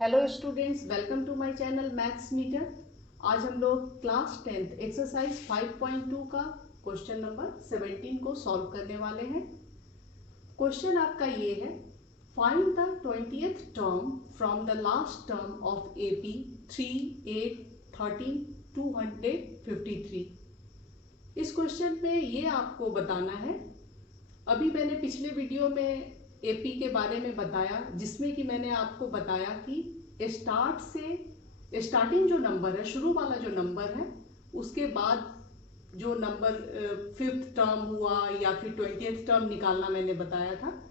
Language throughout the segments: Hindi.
Hello students, welcome to my channel maths meter. आज हम लोग क्लास 10th एक्सरसाइज 5.2 का क्वेश्चन नंबर 17 को सॉल्व करने वाले हैं। क्वेश्चन आपका ये है, find the 20th term from the last term of AP 3, 8, 13, 253। इस क्वेश्चन में ये आपको बताना है, अभी मैंने पिछले वीडियो में एपी के बारे में बताया, जिसमें कि मैंने आपको बताया कि स्टार्टिंग जो नंबर है, शुरू वाला जो नंबर है, उसके बाद जो नंबर 5th टर्म हुआ या फिर 20th टर्म निकालना मैंने बताया था।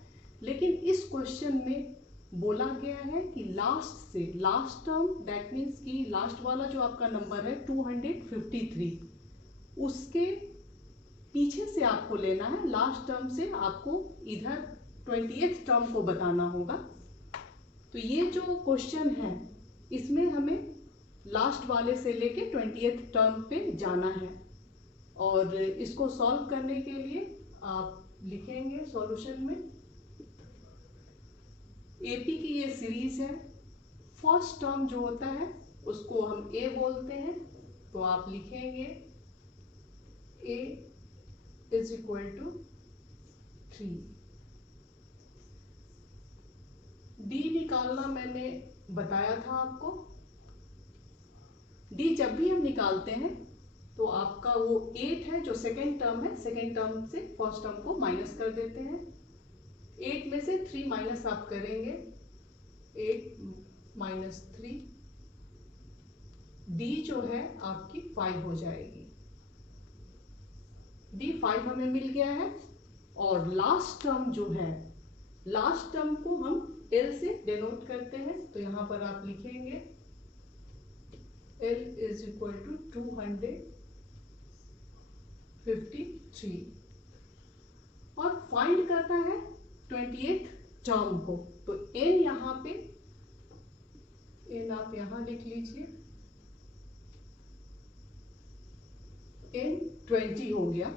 लेकिन इस क्वेश्चन में बोला गया है कि लास्ट से लास्ट टर्म, दैट मीन्स कि लास्ट वाला जो आपका नंबर है 253, उसके पीछे से आपको लेना है, लास्ट टर्म से आपको इधर 20th टर्म को बताना होगा। तो ये जो क्वेश्चन है, इसमें हमें लास्ट वाले से लेके 20th टर्म पे जाना है। और इसको सॉल्व करने के लिए आप लिखेंगे सॉल्यूशन में, एपी की ये सीरीज है। फर्स्ट टर्म जो होता है उसको हम ए बोलते हैं, तो आप लिखेंगे ए इज इक्वल टू 3। डी निकालना मैंने बताया था आपको। डी जब भी हम निकालते हैं तो आपका वो 8 है जो सेकेंड टर्म है, सेकेंड टर्म से फर्स्ट टर्म को माइनस कर देते हैं। 8 में से 3 माइनस आप करेंगे, 8 माइनस 3, डी जो है आपकी 5 हो जाएगी। डी 5 हमें मिल गया है। और लास्ट टर्म जो है, लास्ट टर्म को हम एल से डिनोट करते हैं, तो यहां पर आप लिखेंगे एल इज इक्वल टू 253 और फाइंड करना है 20th टर्म को। तो एन यहां पे, एन आप यहां लिख लीजिए, एन 20 हो गया।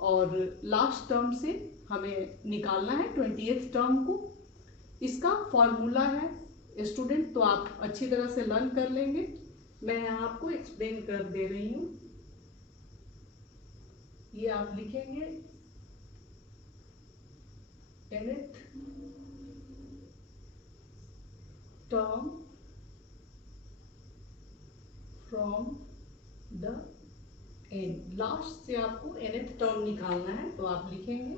और लास्ट टर्म से हमें निकालना है 20th टर्म को। इसका फॉर्मूला है स्टूडेंट, तो आप अच्छी तरह से लर्न कर लेंगे। मैं यहाँ आपको एक्सप्लेन कर दे रही हूं। ये आप लिखेंगे nth term from the n. Last से आपको nth टर्म निकालना है, तो आप लिखेंगे,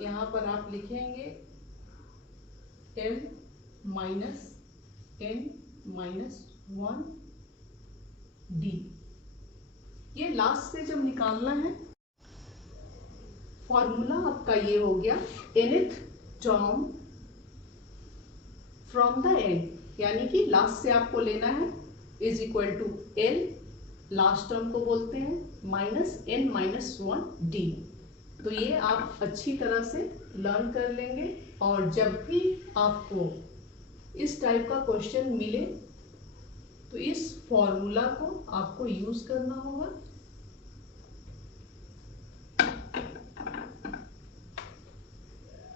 यहां पर आप लिखेंगे l minus n minus 1 D. ये लास्ट से जब निकालना है, फॉर्मूला आपका ये हो गया nth term from the n, यानी कि लास्ट से आपको लेना है is equal to l, last term को बोलते हैं, माइनस n माइनस 1 डी। तो ये आप अच्छी तरह से लर्न कर लेंगे। और जब भी आपको इस टाइप का क्वेश्चन मिले तो इस फॉर्मूला को आपको यूज करना होगा।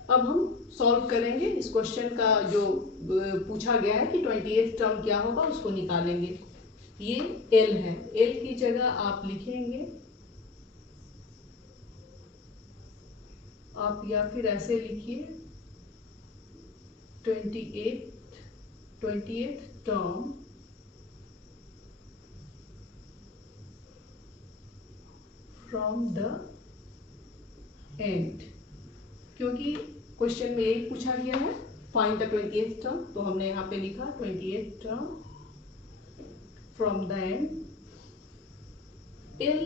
अब हम सॉल्व करेंगे इस क्वेश्चन का, जो पूछा गया है कि 20th टर्म क्या होगा, उसको निकालेंगे। ये एल है, एल की जगह आप लिखेंगे, आप या फिर ऐसे लिखिए 20th term from the end, क्योंकि क्वेश्चन में यही पूछा गया है, फाइंड द 20th टर्म, तो हमने यहाँ पे लिखा 20th term from the end. L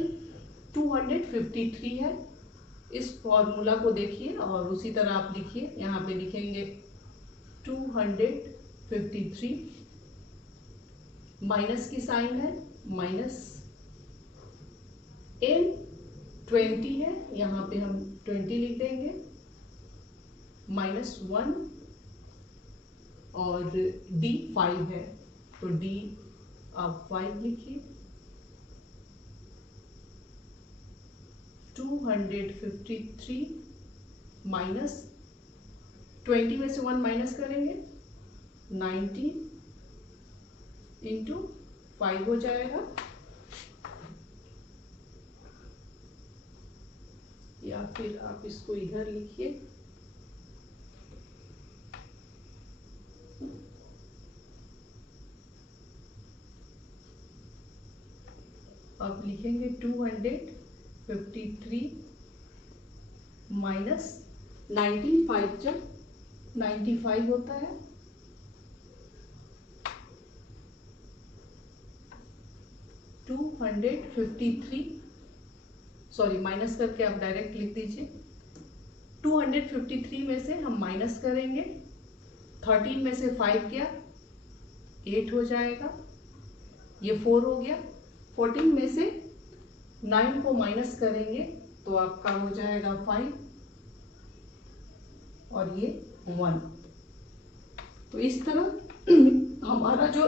253 है, इस फॉर्मूला को देखिए और उसी तरह आप लिखिए, यहाँ पे लिखेंगे 253, माइनस की साइन है, माइनस n 20 है, यहाँ पे हम 20 लिख देंगे, माइनस 1 और d 5 है, तो d आप 5 लिखिए। 253 माइनस 20 में से 1 माइनस करेंगे 19 इंटू 5 हो जाएगा, या फिर आप इसको इधर लिखिए। अब लिखेंगे 253 माइनस 19, 5 जब 95 होता है, टू 253, सॉरी माइनस करके आप डायरेक्ट लिख दीजिए। 253 में से हम माइनस करेंगे, 13 में से 5 गया 8 हो जाएगा, ये 4 हो गया। 14 में से 9 को माइनस करेंगे तो आपका हो जाएगा 5 और ये 1। तो इस तरह हमारा जो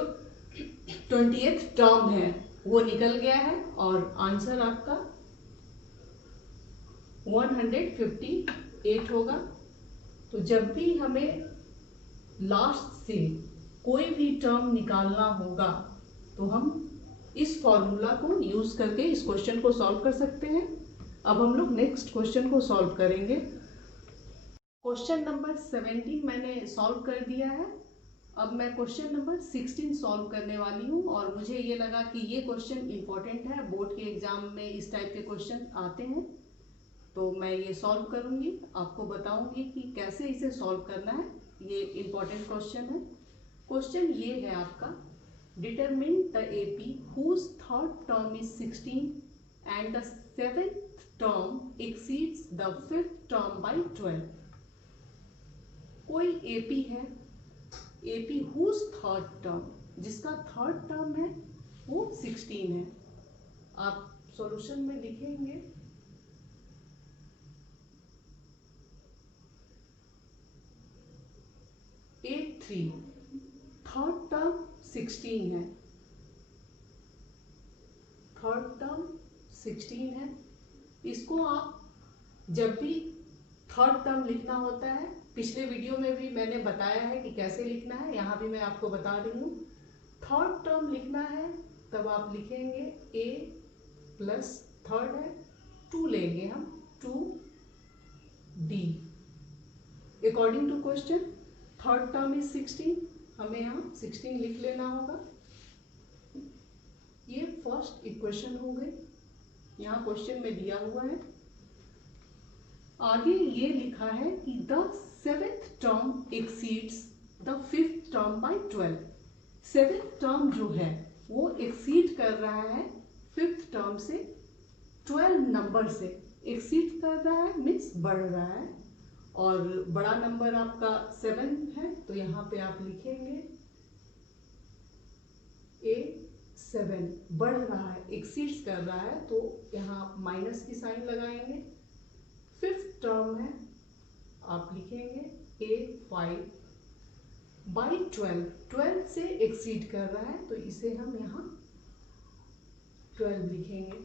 20th टर्म है वो निकल गया है और आंसर आपका 158 होगा। तो जब भी हमें लास्ट से कोई भी टर्म निकालना होगा तो हम इस फॉर्मूला को यूज करके इस क्वेश्चन को सॉल्व कर सकते हैं। अब हम लोग नेक्स्ट क्वेश्चन को सॉल्व करेंगे। क्वेश्चन नंबर 17 मैंने सॉल्व कर दिया है। अब मैं क्वेश्चन नंबर 16 सॉल्व करने वाली हूँ और मुझे ये लगा कि ये क्वेश्चन इंपॉर्टेंट है, बोर्ड के एग्जाम में इस टाइप के क्वेश्चन आते हैं, तो मैं ये सॉल्व करूँगी, आपको बताऊँगी कि कैसे इसे सॉल्व करना है। ये इंपॉर्टेंट क्वेश्चन है। क्वेश्चन ये है आपका, determine the AP whose third term is 16 and the seventh term exceeds the fifth term by 12। कोई एपी है, एपी हुज थर्ड टर्म, जिसका थर्ड टर्म है वो 16 है। आप सॉल्यूशन में लिखेंगे A3, थर्ड टर्म 16 है, थर्ड टर्म 16 है। इसको आप जब भी थर्ड टर्म लिखना होता है, पिछले वीडियो में भी मैंने बताया है कि कैसे लिखना है, यहाँ भी मैं आपको बता रही हूँ। थर्ड टर्म लिखना है तब आप लिखेंगे A प्लस थर्ड है 2 लेंगे हम, 2D। According to question third term is 16, हमें यहाँ 16 लिख लेना होगा। ये फर्स्ट इक्वेशन हो गई, यहाँ क्वेश्चन में दिया हुआ है। आगे ये लिखा है कि the seventh term exceeds the fifth term by 12। Seventh term जो है वो एक्सीड कर रहा है फिफ्थ टर्म से 12 नंबर से। एक्सीड कर रहा है मीन्स बढ़ रहा है, और बड़ा नंबर आपका 7 है, तो यहाँ पे आप लिखेंगे A7, बढ़ रहा है, एक्सीड्स कर रहा है, तो यहाँ माइनस की साइन लगाएंगे। फिफ्थ टर्म है, आप लिखेंगे A5 बाई 12 से एक्सीड कर रहा है, तो इसे हम यहाँ 12 लिखेंगे।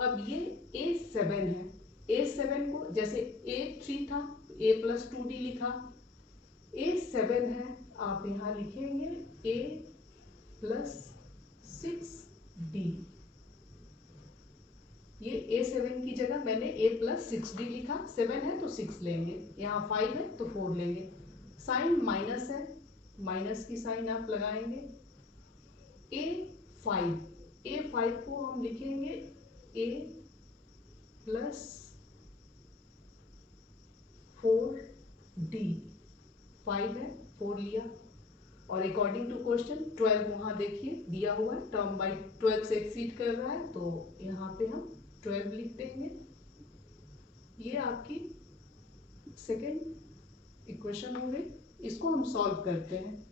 अब ये A7 है, A7 को जैसे A3 था A प्लस 2D लिखा, A7 है, आप यहाँ लिखेंगे A प्लस 6D। ये A7 की जगह मैंने A प्लस 6D लिखा, 7 है तो 6 लेंगे, यहाँ 5 है तो 4 लेंगे। साइन माइनस है, माइनस की साइन आप लगाएंगे। A5 को हम लिखेंगे A प्लस 4D। 5 है 4 लिया, और अकॉर्डिंग टू क्वेश्चन 12 वहां देखिए दिया हुआ है, टर्म बाई 12 से एक्सीड कर रहा है, तो यहाँ पे हम 12 लिख देंगे। ये आपकी सेकेंड इक्वेशन हो गई। इसको हम सॉल्व करते हैं।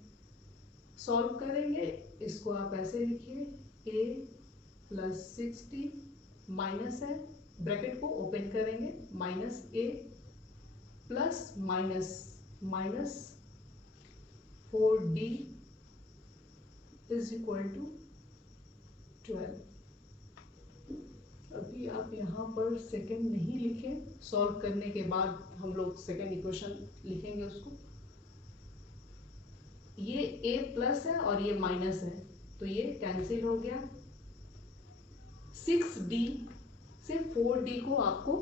सॉल्व करेंगे, इसको आप ऐसे लिखिए A प्लस 6D माइनस है, ब्रैकेट को ओपन करेंगे, minus A plus minus minus 4D is equal to 12। अभी आप यहाँ पर सेकेंड नहीं लिखें, सॉल्व करने के बाद हम लोग सेकेंड इक्वेशन लिखेंगे उसको। a प्लस है और ये माइनस है, तो ये कैंसिल हो गया। 6d से 4d को आपको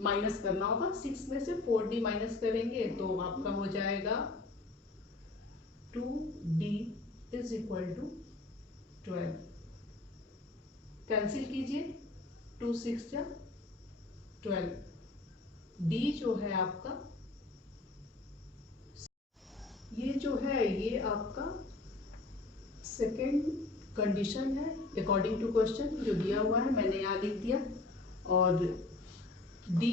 माइनस करना होगा। 6 में से 4d माइनस करेंगे तो आपका हो जाएगा 2d is equal to 12। Cancel कीजिए, 2 6 जा 12। d जो है आपका, ये जो है ये आपका सेकेंड कंडीशन है अकॉर्डिंग टू क्वेश्चन जो दिया हुआ है, मैंने यहाँ लिख दिया। और d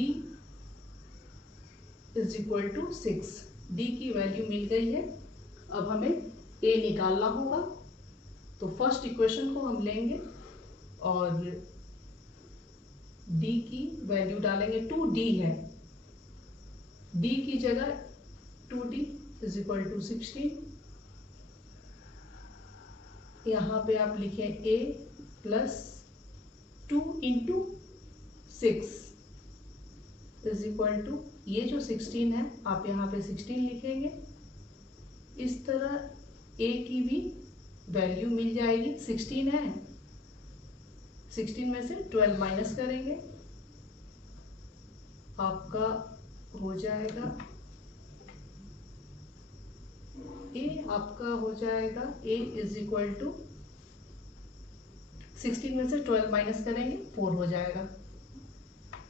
is equal to 6, d की वैल्यू मिल गई है। अब हमें a निकालना होगा, तो फर्स्ट इक्वेशन को हम लेंगे और d की वैल्यू डालेंगे। 2d है, d की जगह 2d इज इक्वल टू 16। यहाँ पे आप लिखें a plus 2 into 6 is equal to, ये जो 16 है आप यहाँ पे 16 लिखेंगे। इस तरह a की भी वैल्यू मिल जाएगी। 16 है, 16 में से 12 माइनस करेंगे, आपका हो जाएगा a, आपका हो जाएगा a इज इक्वल टू 16 में से 12 माइनस करेंगे 4 हो जाएगा।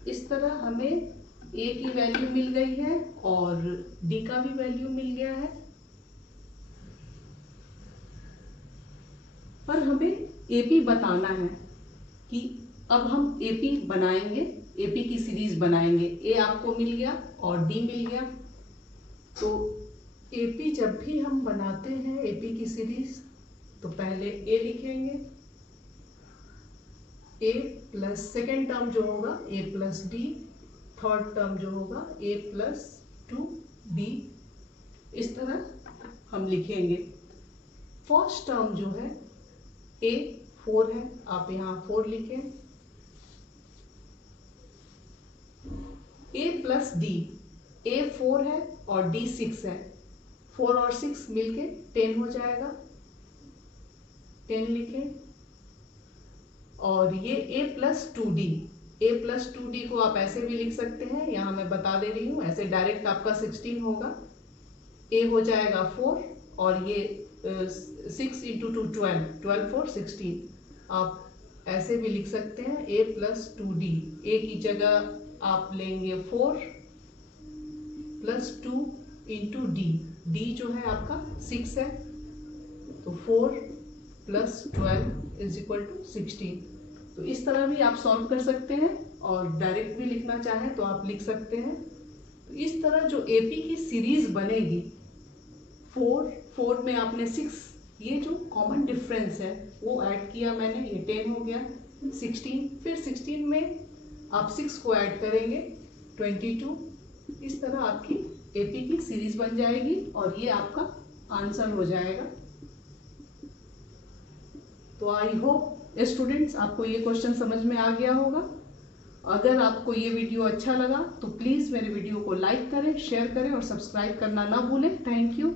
इस तरह हमें a की वैल्यू मिल गई है और d का भी वैल्यू मिल गया है। पर हमें AP बताना है कि अब हम AP बनाएंगे, AP की सीरीज बनाएंगे। A आपको मिल गया और D मिल गया, तो AP जब भी हम बनाते हैं AP की सीरीज, तो पहले A लिखेंगे, A प्लस सेकेंड टर्म जो होगा A plus D, third term जो होगा A प्लस 2D, इस तरह हम लिखेंगे। फर्स्ट टर्म जो है A 4 है, आप यहाँ 4 लिखें। A प्लस D, A 4 है और D 6 है, 4 और 6 मिलके 10 हो जाएगा, 10 लिखें। और ये A plus 2D, A plus 2D को आप ऐसे भी लिख सकते हैं, यहाँ मैं बता दे रही हूँ, ऐसे डायरेक्ट आपका 16 होगा। A हो जाएगा 4 और ये 6 इंटू 2 12, 12 4 16, आप ऐसे भी लिख सकते हैं A प्लस 2D। A की जगह आप लेंगे 4 प्लस 2 इंटू D, D जो है आपका 6 है, तो 4 प्लस 12 इज इक्वल टू 16। तो इस तरह भी आप सॉल्व कर सकते हैं और डायरेक्ट भी लिखना चाहें तो आप लिख सकते हैं। तो इस तरह जो AP की सीरीज बनेगी, 4 में आपने 6, ये जो कॉमन डिफरेंस है वो ऐड किया मैंने, ये 10 हो गया। 16, फिर 16 में आप 6 को ऐड करेंगे 22। इस तरह आपकी AP की सीरीज बन जाएगी और ये आपका आंसर हो जाएगा। तो आई होप स्टूडेंट्स आपको ये क्वेश्चन समझ में आ गया होगा। अगर आपको ये वीडियो अच्छा लगा तो प्लीज़ मेरे वीडियो को लाइक करें, शेयर करें और सब्सक्राइब करना ना भूलें। Thank you.